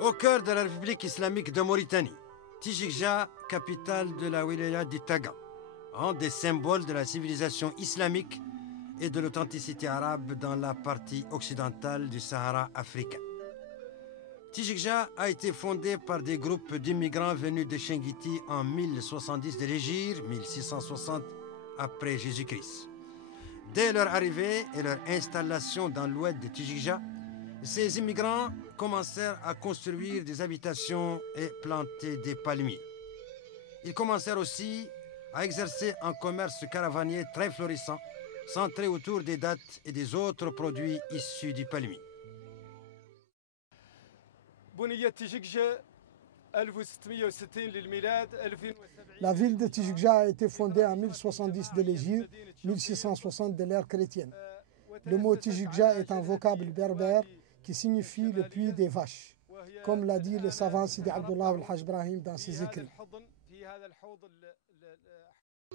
Au cœur de la République islamique de Mauritanie, Tijikja, capitale de la wilaya d'Itaga, un des symboles de la civilisation islamique et de l'authenticité arabe dans la partie occidentale du Sahara africain. Tijikja a été fondée par des groupes d'immigrants venus de Chenguiti en 1070 de l'Hégire, 1660 après Jésus-Christ. Dès leur arrivée et leur installation dans l'ouest de Tijikja, ces immigrants commencèrent à construire des habitations et planter des palmiers. Ils commencèrent aussi à exercer un commerce caravanier très florissant, centré autour des dattes et des autres produits issus du palmier. La ville de Tijikja a été fondée en 1070 de l'Hégire, 1660 de l'ère chrétienne. Le mot Tijikja est un vocable berbère qui signifie le puits des vaches, comme l'a dit le savant Sidi Abdullah al-Hajj Ibrahim dans ses écrits.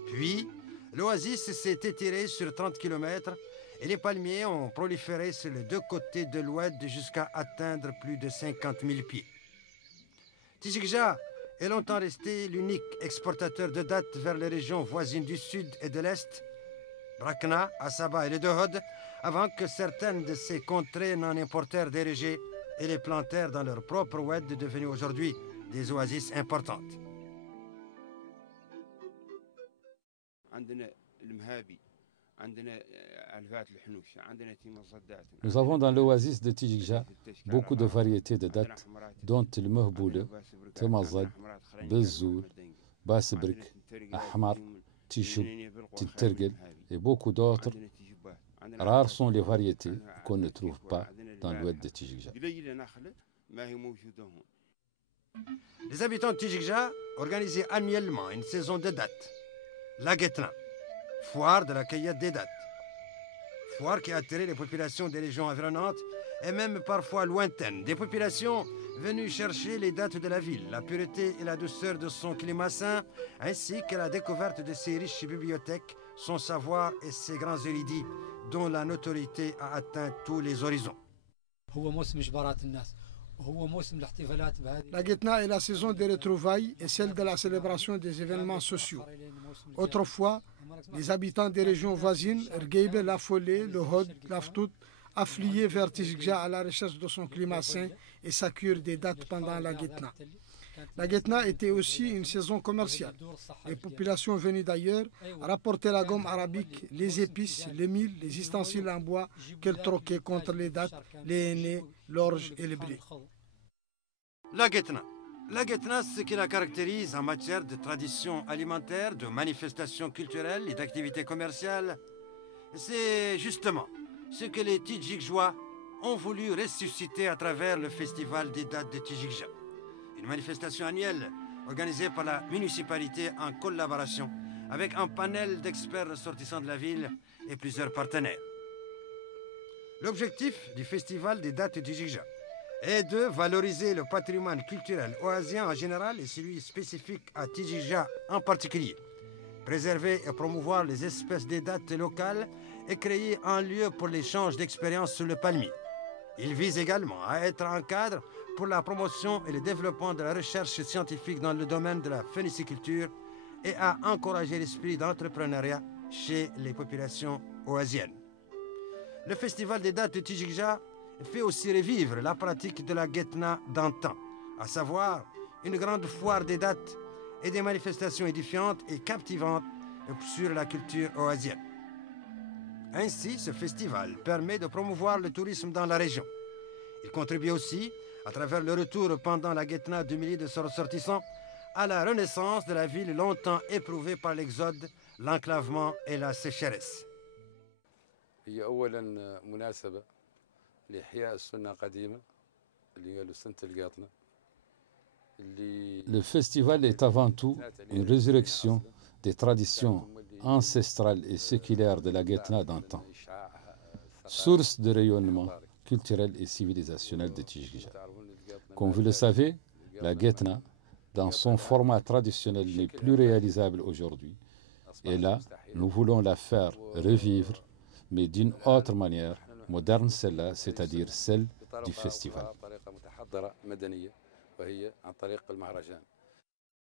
Puis, l'oasis s'est étirée sur 30 km et les palmiers ont proliféré sur les deux côtés de l'oued jusqu'à atteindre plus de 50 000 pieds. Tijikja est longtemps resté l'unique exportateur de dattes vers les régions voisines du sud et de l'est, Brakna, Assaba et le Dohod, avant que certaines de ces contrées n'en importèrent d'érigés et les plantèrent dans leur propre oued, devenues aujourd'hui des oasis importantes. Nous avons dans l'oasis de Tijikja beaucoup de variétés de dattes, dont le Mehboule, Temazad, Bezoul, Basbrik, Ahmar, Tishoub, Tintergel et beaucoup d'autres. Rares sont les variétés qu'on ne trouve pas dans l'oued de Tijikja. Les habitants de Tijikja organisaient annuellement une saison de dattes, la Guetna, foire de la cueillette des dattes. Foire qui attirait les populations des régions environnantes et même parfois lointaines, des populations venues chercher les dattes de la ville, la pureté et la douceur de son climat sain, ainsi que la découverte de ses riches bibliothèques, son savoir et ses grands érudits, dont la notoriété a atteint tous les horizons. La Guetna est la saison des retrouvailles et celle de la célébration des événements sociaux. Autrefois, les habitants des régions voisines, Ergueibe, Lafolé, le Hod, Laftout, affluaient vers Tijikja à la recherche de son climat sain et sa cure des dattes pendant la Guetna. La Guetna était aussi une saison commerciale. Les populations venues d'ailleurs rapportaient la gomme arabique, les épices, les mil, les ustensiles en bois qu'elles troquaient contre les dattes, les hennées, l'orge et le blé. La Guetna. La Guetna, ce qui la caractérise en matière de tradition alimentaire, de manifestations culturelles et d'activités commerciales, c'est justement ce que les Tijikjois ont voulu ressusciter à travers le festival des dattes de Tijikja. Une manifestation annuelle organisée par la municipalité en collaboration avec un panel d'experts ressortissants de la ville et plusieurs partenaires. L'objectif du festival des dattes de Tijikja est de valoriser le patrimoine culturel oasien en général et celui spécifique à Tijikja en particulier, préserver et promouvoir les espèces des dattes locales et créer un lieu pour l'échange d'expériences sur le palmier. Il vise également à être un cadre pour la promotion et le développement de la recherche scientifique dans le domaine de la phéniciculture et à encourager l'esprit d'entrepreneuriat chez les populations oasiennes. Le festival des dattes de Tijikja fait aussi revivre la pratique de la Guetna d'antan, à savoir une grande foire des dattes et des manifestations édifiantes et captivantes sur la culture oasienne. Ainsi, ce festival permet de promouvoir le tourisme dans la région. Il contribue aussi, à travers le retour pendant la Guetna de milliers de ressortissants, à la renaissance de la ville longtemps éprouvée par l'exode, l'enclavement et la sécheresse. Le festival est avant tout une résurrection des traditions ancestrales et séculaires de la Guetna d'antan, source de rayonnement culturel et civilisationnel de Tijikja. Comme vous le savez, la Guetna, dans son format traditionnel, n'est plus réalisable aujourd'hui. Et là, nous voulons la faire revivre, mais d'une autre manière, moderne celle-là, c'est-à-dire celle du festival. محضرة مدنية وهي عن طريق المهرجان.